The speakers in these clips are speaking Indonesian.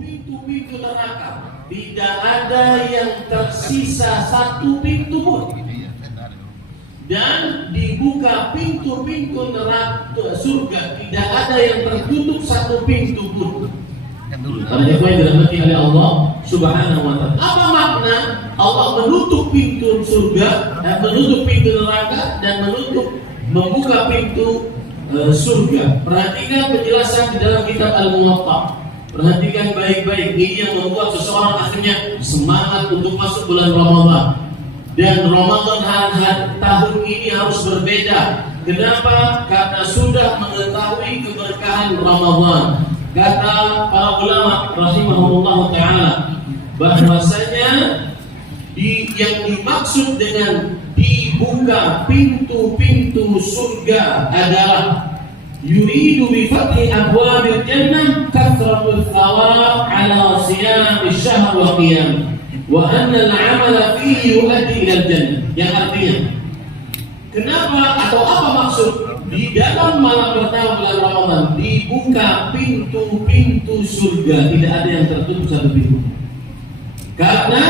pintu-pintu neraka, tidak ada yang tersisa satu pintu pun. Dan dibuka pintu-pintu neraka surga, tidak ada yang tertutup satu pintu pun. Karena itu yang dirahmati oleh Allah Subhanahu wa ta'ala. Apa makna Allah menutup pintu surga, menutup pintu neraka, dan membuka pintu surga? Perhatikan penjelasan di dalam kitab Al-Muwatta. Perhatikan baik-baik. Ini yang membuat seseorang akhirnya semangat untuk masuk bulan Ramadan. Dan Ramadan tahun ini harus berbeda. Kenapa? Karena sudah mengetahui keberkahan Ramadan. Kata para ulama rahimahullah ta'ala, bahwasanya yang dimaksud dengan dibuka pintu-pintu surga adalah yuridu bi fathi abwabil jannah kathratul thawab ala siyam asy-syahr wa qiyam wa anna al-'amala fihi yuaddi ila al-jannah. Yang artinya, kenapa atau apa maksud di dalam malam pertama bulan Ramadan dibuka pintu-pintu surga, tidak ada yang tertutup satu pintu? Karena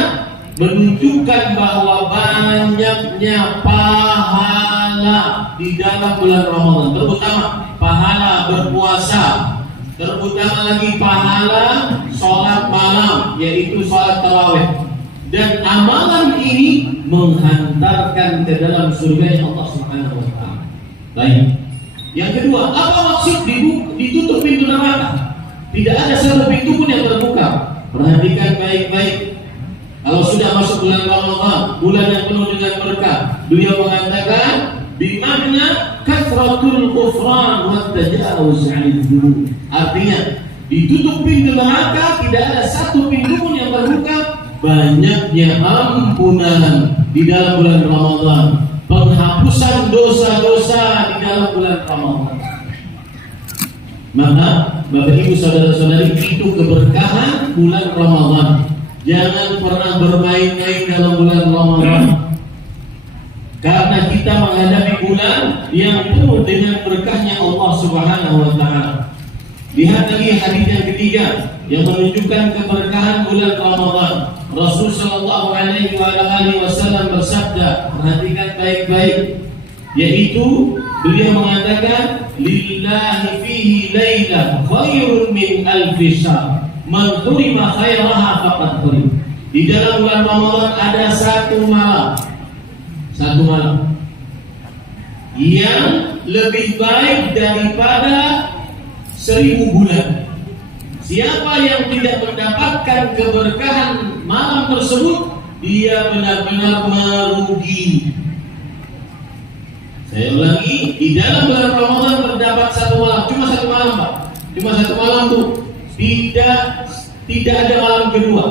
menunjukkan bahwa banyaknya pahala di dalam bulan Ramadan, terutama pahala berpuasa, terutama lagi pahala sholat malam, yaitu sholat tarawih. Dan amalan ini menghantarkan ke dalam surga Allah Subhanahu wa ta'ala. Baik. Yang kedua, apa maksud ditutup pintu neraka? Tidak ada satu pintu pun yang terbuka. Perhatikan baik-baik. Kalau sudah masuk bulan Ramadan, bulan yang penuh dengan berkah, beliau mengatakan bimakna kathratul kufran wa tajawuz 'anil dzunub. Artinya, ditutup pintu neraka, tidak ada satu pintu pun yang terbuka. Banyaknya ampunan di dalam bulan Ramadan, penghapusan dosa-dosa di dalam bulan Ramadan. Maka Bapak Ibu saudara-saudari, itu keberkahan bulan Ramadan. Jangan pernah bermain-main dalam bulan Ramadan, karena kita menghadapi bulan yang penuh dengan berkahnya Allah Subhanahu wa ta'ala. Lihat lagi hadis yang ketiga yang menunjukkan keberkahan bulan Ramadan. Rasul sallallahu alaihi wasallam bersabda, perhatikan baik-baik, yaitu beliau mengatakan, lillahi fihi lailah khairun min alfi syahr, man hurima khairaha faqad hurim. Di dalam bulan Ramadan ada satu malam yang lebih baik daripada 1000 bulan. Siapa yang tidak mendapatkan keberkahan malam tersebut, dia benar-benar merugi. Saya ulangi, di dalam bulan Ramadan terdapat satu malam, cuma satu malam, Pak. Cuma satu malam tuh. Tidak ada malam kedua.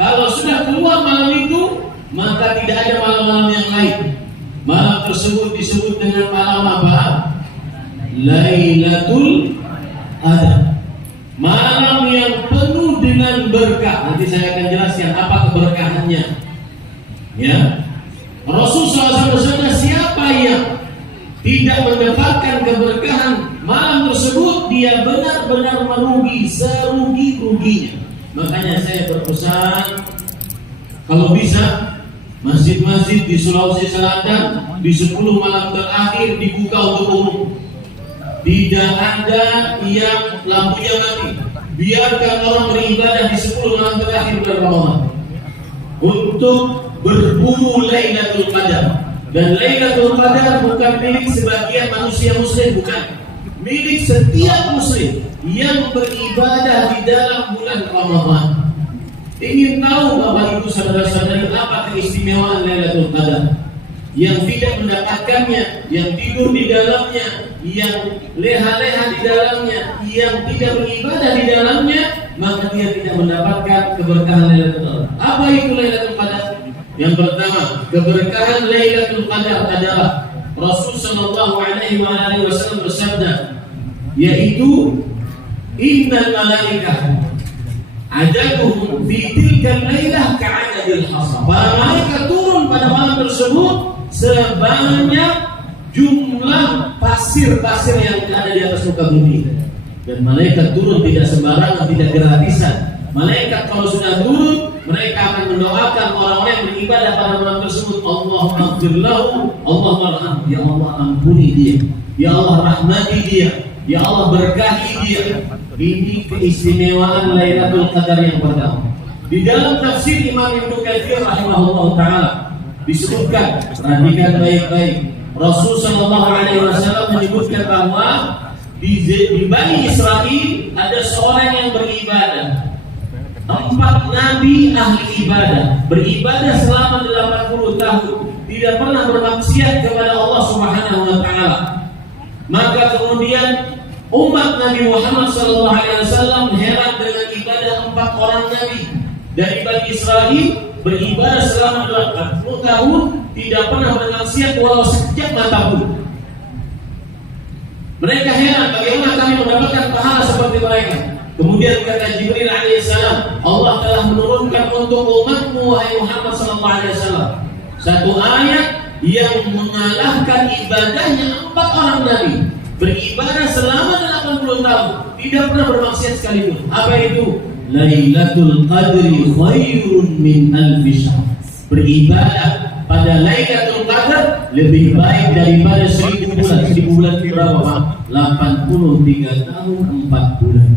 Kalau sudah keluar malam itu, maka tidak ada malam-malam yang lain. Malam tersebut disebut dengan malam apa? Lailatul Qadar. Malam yang penuh dengan berkah. Nanti saya akan jelaskan apa keberkahannya. Ya, Rasulullah SAW bersabda, siapa yang tidak mendapatkan keberkahan malam tersebut, dia benar-benar merugi serugi-ruginya. Makanya saya berpesan, kalau bisa masjid-masjid di Sulawesi Selatan di 10 malam terakhir dibuka untuk umum. Tidak ada yang lampunya mati. Biarkan orang beribadah di 10 malam terakhir bulan Ramadan untuk berburu Lailatul Qadar. Dan Lailatul Qadar bukan milik sebagian manusia muslim, bukan. Milik setiap muslim yang beribadah di dalam bulan Ramadan. Ingin tahu Bapak Ibu saudara-saudari apa keistimewaan Lailatul Qadar? Yang tidak mendapatkannya, yang tidur di dalamnya, yang leha-leha di dalamnya, yang tidak beribadah di dalamnya, maka dia tidak mendapatkan keberkahan Lailatul Qadar. Apa itu Lailatul Qadar? Yang pertama, keberkahan Lailatul Qadar adalah Rasul sallallahu alaihi wasallam bersabda, yaitu innal malaikah ajaduhum fi tilkal lailah ka'adadil hasab. Para malaikat turun pada malam tersebut sebanyak jumlah pasir-pasir yang ada di atas muka bumi. Dan malaikat turun tidak sembarangan, tidak gratisan. Malaikat kalau sudah turun, mereka akan mendoakan orang-orang yang beribadah pada bulan tersebut. Allahumma ighfir lahu, Allahumma arhamhu. Ya Allah, ampuni dia. Ya Allah, rahmati dia. Ya Allah, berkahi dia. Ini keistimewaan Lailatul Qadar yang pertama. Di dalam tafsir Imam Ibnu Katsir rahimahullah taala disebutkan, perhatikan baik-baik, Rasul sallallahu alaihi wasallam menyebutkan bahwa di Bani Israel ada seorang yang beribadah. 4 nabi ahli ibadah, beribadah selama 80 tahun, tidak pernah bermaksiat kepada Allah Subhanahu wa taala. Maka kemudian umat Nabi Muhammad SAW heran dengan ibadah 4 orang nabi dari Bani Israel, beribadah selama 80 tahun, tidak pernah bermaksiat walau sekejap mata pun. Mereka heran bagaimana kami mendapatkan pahala seperti mereka. Kemudian kata Jibril alaihissalam, Allah telah menurunkan untuk umatmu wahai Muhammad SAW satu ayat yang mengalahkan ibadahnya 4 orang nabi, beribadah selama 80 tahun, tidak pernah bermaksiat sekalipun. Apa itu? Lailatul Qadri khairun min alfi syahr. Beribadah pada Lailatul Qadar lebih baik daripada 1000 bulan. 1000 bulan berapa, Pak? 83 tahun 4 bulan.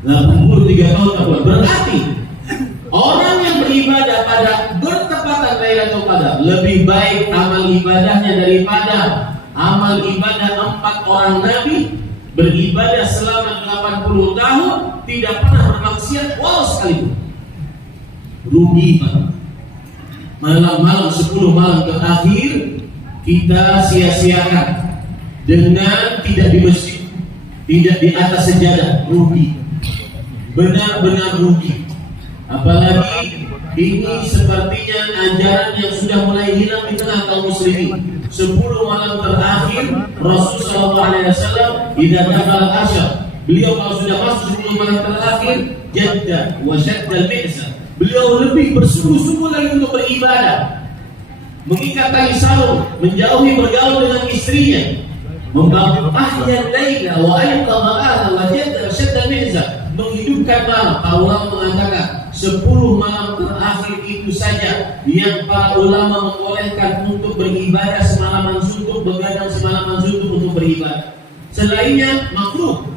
83 tahun 4 bulan. Berarti orang yang beribadah pada bertepatan Lailatul Qadar lebih baik amal ibadahnya daripada amal ibadah 4 orang nabi, beribadah selama 80 tahun, tidak pernah bermaksiat walau sekalipun. Rugi, Pak. Malam-malam 10 malam terakhir kita sia-siakan dengan tidak di masjid, tidak di atas sejadah. Rugi, benar-benar rugi. Apalagi ini sepertinya ajaran yang sudah mulai hilang di tengah kaum muslimin. 10 malam terakhir Rasulullah SAW tidak dakhala al-ashr. Beliau kalau sudah masuk 10 malam terakhir, jadda wa shadda al-mi'zar. Beliau lebih bersungguh-sungguh lagi untuk beribadah, mengikat tali sarung, menjauhi bergaul dengan istrinya, membangun ahyan laila wa ayqadha ahla wa jadda wa shadda al-mi'zar, menghidupkan malam. Para ulama mengatakan 10 malam terakhir itu saja yang para ulama membolehkan untuk beribadah semalaman suntuk, begadang semalaman suntuk untuk beribadah. Selainnya makruh.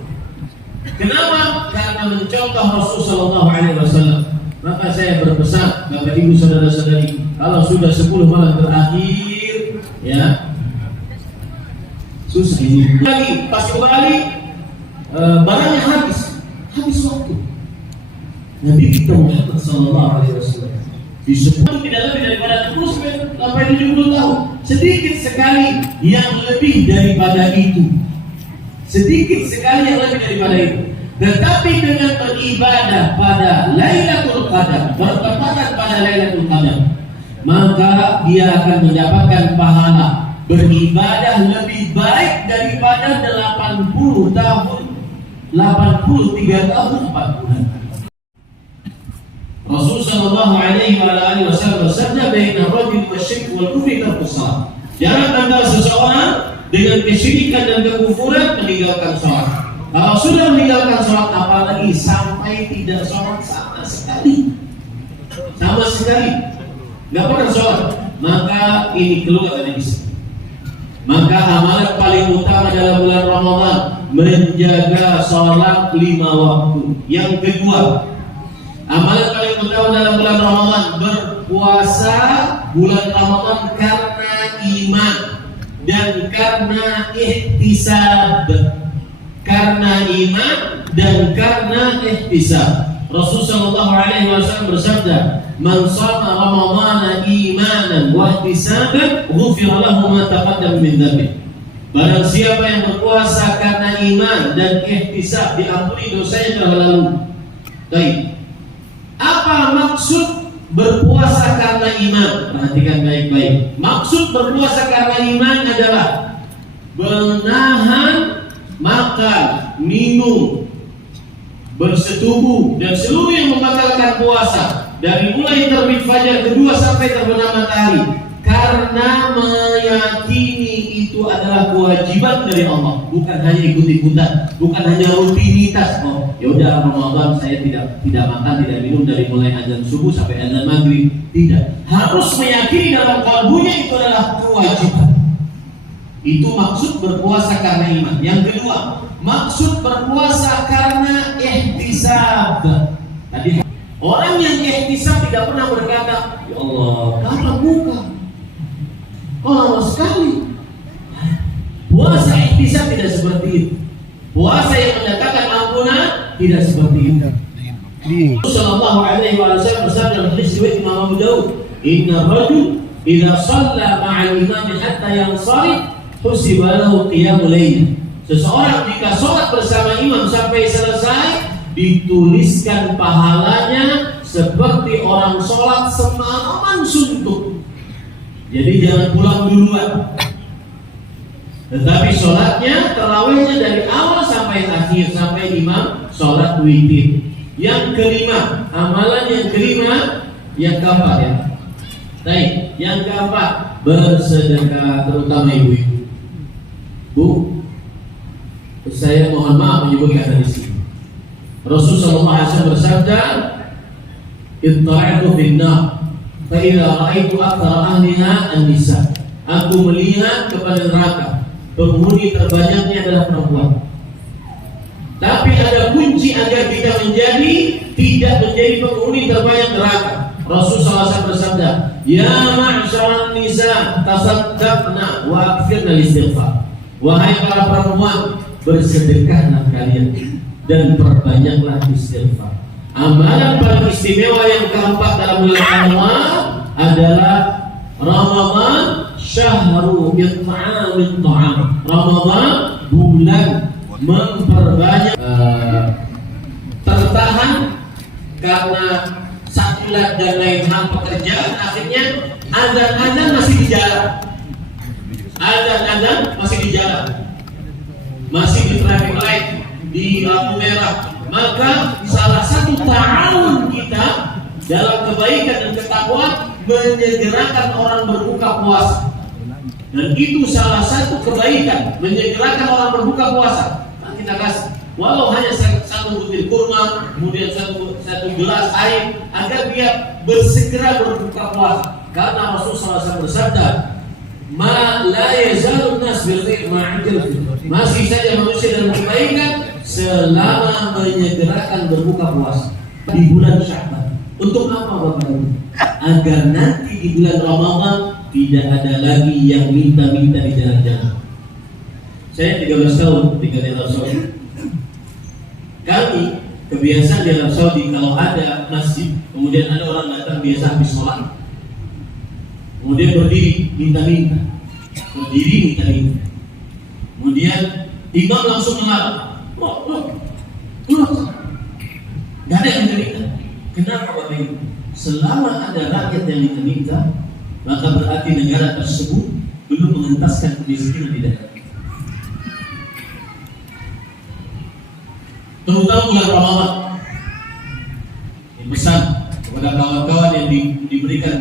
Kenapa? Karena mencontoh Rasulullah SAW. Maka saya berpesan Bapak Ibu saudara-saudari, kalau sudah 10 malam terakhir, ya susah ini. Lagi pas kembali barangnya habis waktu. Nabi kita Muhammad SAW di 10 tidak lebih daripada 10 sampai 70 tahun. Sedikit sekali yang lebih daripada itu. Sedikit sekali yang lebih daripada itu. Tetapi dengan beribadah pada Lailatul Qadar, bertepatan pada Lailatul Qadar, maka dia akan mendapatkan pahala beribadah lebih baik daripada 83 tahun 4 bulan. Rasul sallallahu alaihi wasallam bersabda, "Baina rajul wasyirk wal kufri tarkus shalah." Jarak antara seseorang dengan kesyirikan dan kekufuran meninggalkan salat. Kalau sudah meninggalkan sholat, apalagi sampai tidak sholat sama sekali, nggak pernah sholat, maka ini keluar dari Islam. Maka amalan paling utama dalam bulan Ramadan menjaga sholat 5 waktu. Yang kedua, amalan paling utama dalam bulan Ramadan berpuasa bulan Ramadan karena iman dan karena ihtisab. Karena iman dan karena ihtisab. Rasulullah SAW bersabda, "Man shama Ramadhana imanan wa ihtisaban, ghufira lahu ma taqaddama min dhanbi." Barang siapa yang berpuasa karena iman dan ihtisab, diampuni dosanya yang telah lalu. Baik. Apa maksud berpuasa karena iman? Perhatikan baik-baik. Maksud berpuasa karena iman adalah menahan makan, minum, bersetubuh dan seluruh yang membatalkan puasa dari mulai terbit fajar kedua sampai terbenam matahari, karena meyakini itu adalah kewajiban dari Allah, bukan hanya ikut-ikutan, bukan hanya rutinitas. Oh, ya udah Ramadan saya tidak makan, tidak minum dari mulai azan subuh sampai azan maghrib. Tidak, harus meyakini dalam kalbunya itu adalah kewajiban. Itu maksud berpuasa karena iman. Yang kedua, maksud berpuasa karena ihtisab. Tadi orang yang ihtisab tidak pernah berkata, ya Allah, kapan buka? Oh, lama sekali. Puasa ihtisab tidak seperti itu. Puasa yang mendatangkan ampunan tidak seperti itu. Sallallahu alaihi wasallam bersabda dalam hadis riwayat Imam Abu Daud, "Inna rajul idza shalla ma'al imam hatta yansarif, husiba lahu qiyamul lail." Seseorang jika sholat bersama imam sampai selesai, dituliskan pahalanya seperti orang sholat semalaman suntuk. Jadi jangan pulang duluan. Tetapi sholatnya, tarawihnya dari awal sampai akhir, sampai imam sholat witir. Yang kelima, amalan yang kelima, yang keempat ya. Baik, yang keempat, bersedekah, terutama ibu-ibu. Bu, saya mohon maaf menyebutkan hadis ini. Rasulullah SAW bersabda, "Itta'atu finnar, fa idza ra'aitu aktsara ahliha an-nisa." Aku melihat kepada neraka, penghuni terbanyaknya adalah perempuan. Tapi ada kunci agar kita tidak menjadi penghuni terbanyak neraka. Rasulullah SAW bersabda, "Ya ma'syaran nisa, tasaddaqna wa akthirna al-istighfar." Wahai para perempuan, bersedekahlah kalian dan perbanyaklah istighfar. Amalan paling istimewa yang keempat dalam bulan Ramadan adalah Ramadan syahrul it'amit ta'am. Ramadan bulan memperbanyak tertahan karena sakilat dan lain hal pekerjaan, akhirnya azan masih di jalan. Azan masih di jalan. Masih di traffic light, di lampu merah. Maka salah satu ta'awun kita dalam kebaikan dan ketakwaan menyegerakan orang berbuka puasa. Dan itu salah satu kebaikan, menyegerakan orang berbuka puasa. Nah, kita kasih walau hanya satu butir kurma, kemudian satu gelas air, agar dia bersegera berbuka puasa. Karena Rasulullah SAW bersabda, "Ma la yazalun nas bil khair ma'ajal." Masih saja manusia dalam kebaikan selama menyegerakan berbuka puasa di bulan Sya'ban. Untuk apa Bapak Ibu? Agar nanti di bulan Ramadan tidak ada lagi yang minta-minta di jalan-jalan. Saya 13 tahun tinggal di Arab Saudi. Kami kebiasaan di Arab Saudi kalau ada masjid, kemudian ada orang datang biasa habis sholat, kemudian berdiri minta-minta, kemudian imam langsung mengarah, nggak ada yang minta-minta. Kenapa Bapak Ibu? Selama ada rakyat yang minta-minta, maka berarti negara tersebut belum mengentaskan kemiskinan di daerah. Terutama bulan Ramadan. Ini pesan kepada kawan-kawan yang diberikan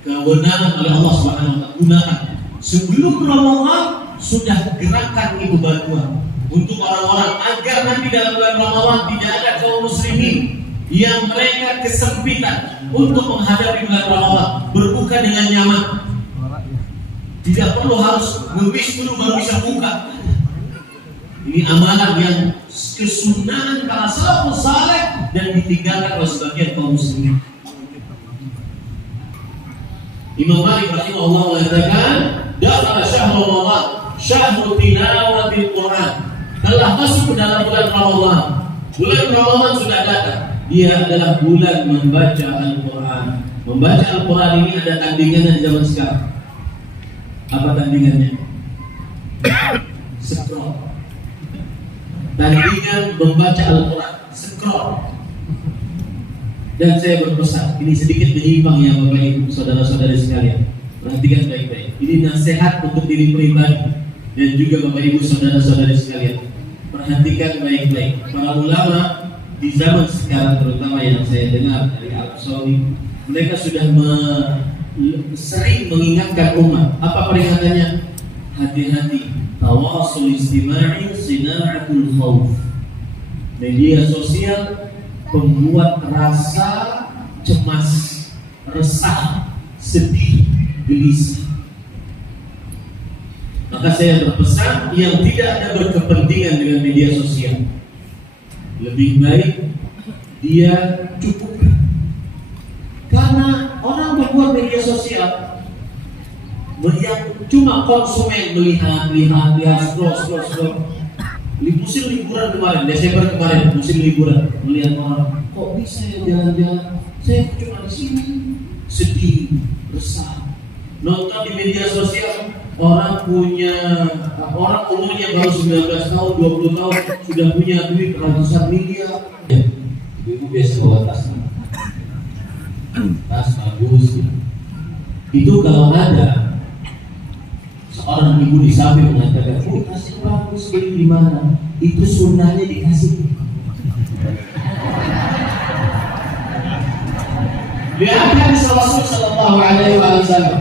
kewenangan oleh Allah Subhanahu wa taala, gunakan sebelum Ramadan sudah gerakan ibu bantuan untuk orang-orang agar nanti dalam bulan Ramadan tidak ada kaum muslimin yang mereka kesempitan untuk menghadapi bulan Ramadan, berbuka dengan nyaman. Tidak perlu harus ngebis dulu baru bisa buka. Ini amalan yang kesunahan para salafus saleh dan ditinggalkan oleh sebagian kaum muslimin. Imam Malik rahimahullah mengatakan, "Dakhala syahrul Ramadan, syahrul tilawatil Quran." Telah masuk ke dalam bulan Ramadan. Bulan Ramadan sudah datang. Dia adalah bulan membaca Al-Quran. Membaca Al-Quran ini ada tandingannya di zaman sekarang. Apa tandingannya? Scroll. Tandingan membaca Al-Quran, scroll. Dan saya berpesan, ini sedikit menyimpang ya Bapak Ibu, saudara-saudari sekalian. Perhatikan baik-baik. Ini nasihat untuk diri pribadi dan juga Bapak Ibu, saudara-saudari sekalian. Perhatikan baik-baik. Para ulama di zaman sekarang, terutama yang saya dengar dari Arab Saudi, mereka sudah sering mengingatkan umat. Apa peringatannya? Hati-hati, tawasul istima'i sina'atul khawf. Media sosial membuat rasa cemas, resah, sedih, gelisah. Maka saya berpesan yang tidak ada berkepentingan dengan media sosial, lebih baik dia cukup. Karena orang membuat media sosial yang cuma konsumen melihat, scroll. Musim liburan kemarin, Desember kemarin, musim liburan, melihat orang, kok bisa ya jalan-jalan? Saya cuma di sini, sedih, resah. Nonton di media sosial, orang umurnya baru 19 tahun, 20 tahun, sudah punya duit ratusan miliar. Ibu biasa bawa tas bagus. Itu kalau ada seorang ibu di samping mengatakan, "Oh, tasnya bagus, beli di mana?" Itu sunnahnya dikasih. Lihat hadis Rasul sallallahu alaihi wasallam.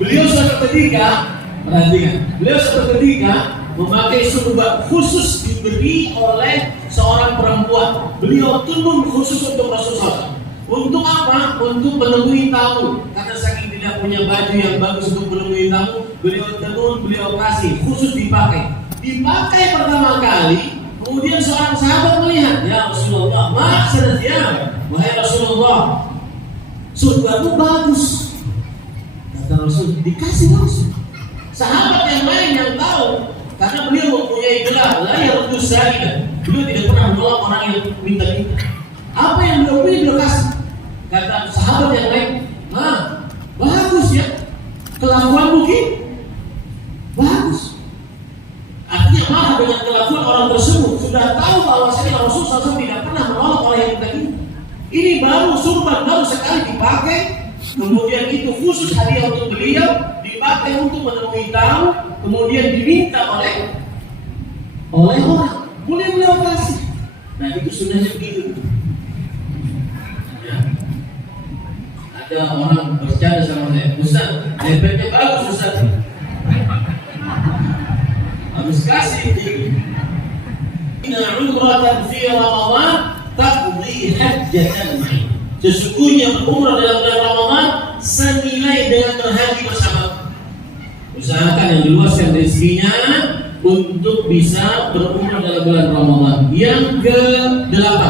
Beliau suatu ketika, perhatikan, memakai surban khusus diberi oleh seorang perempuan. Beliau turun khusus untuk Rasulullah. Untuk apa? Untuk menemui tamu. Karena saking tidak punya baju yang bagus untuk menemui tamu, beliau turun, beliau kasih, khusus dipakai. Dipakai pertama kali, kemudian seorang sahabat melihat, "Ya Rasulullah, maksudnya, wahai Rasulullah, surgamu bagus." Kata Rasul, dikasih langsung. Sahabat yang lain yang tahu, karena beliau mempunyai gelar, la yaruddu sa'ilan. Beliau tidak pernah menolak orang yang minta-minta. Apa yang beliau beli, beliau kasih. Kata sahabat yang lain, bagus ya, kelakuan mungkin bagus. Artinya marah dengan kelakuan orang tersebut. Sudah tahu bahwa Rasulullah SAW tidak pernah menolak orang yang minta-minta. Ini baru surban, baru sekali dipakai. Kemudian itu khusus hadiah untuk beliau, dipakai untuk menemui tamu, kemudian diminta oleh orang. Boleh beliau kasih. Nah itu sunnahnya begitu. Ya. Ada orang bercanda sama saya, "Ustaz, iPad-nya bagus Ustaz." Harus kasih begitu. Inna umratan fi Ramadan taqdi hajjatan. Sesungguhnya berumrah dalam bulan Ramadan senilai dengan berhaji bersama. Usahakan yang diluaskan rezekinya untuk bisa berumrah dalam bulan Ramadan. Yang ke-8,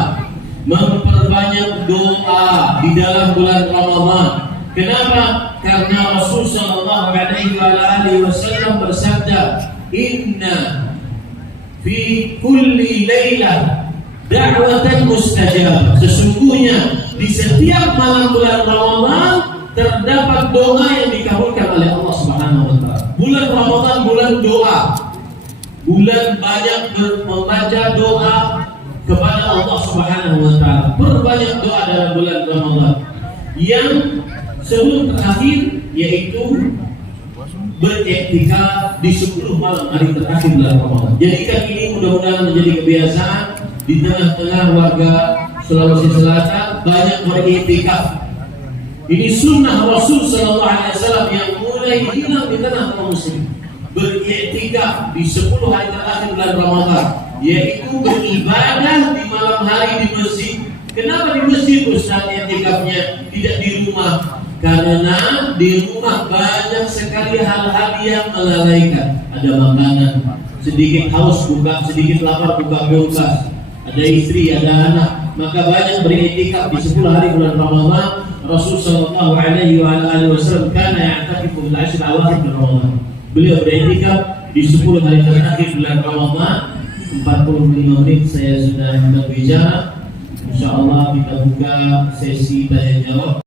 memperbanyak doa di dalam bulan Ramadan. Kenapa? Karena Rasul sallallahu alaihi wasallam bersabda, "Inna fi kulli lailah da'watan mustajabah." Sesungguhnya di setiap malam bulan Ramadan terdapat doa yang dikabulkan oleh Allah Subhanahu wa taala. Bulan Ramadan bulan doa. Bulan banyak membaca doa kepada Allah Subhanahu wa taala. Perbanyak doa dalam bulan Ramadan. Yang sebelum terakhir yaitu beriktikaf di 10 malam hari terakhir bulan Ramadan. Jadikan ini mudah-mudahan menjadi kebiasaan di tengah-tengah warga Sulawesi Selatan banyak beriktikaf. Ini sunnah Rasul sallallahu alaihi wasallam yang mulai hilang di tengah kaum muslim. Beriktikaf di 10 hari terakhir bulan Ramadan, yaitu beribadah di malam hari di masjid. Kenapa di masjid Ustaz iktikafnya tidak di rumah? Karena di rumah banyak sekali hal-hal yang melalaikan. Ada makanan, sedikit haus buka, sedikit lapar buka kulkas. Ada istri, ada anak. Maka banyak beriktikaf di 10 hari bulan Ramadan. Rasul sallallahu alaihi wasallam kana ya'takifu fil 'ashr awakhir min Ramadan. Beliau beriktikaf di 10 hari terakhir bulan Ramadan. 45 menit saya sudah berbicara. Insyaallah kita buka sesi tanya jawab.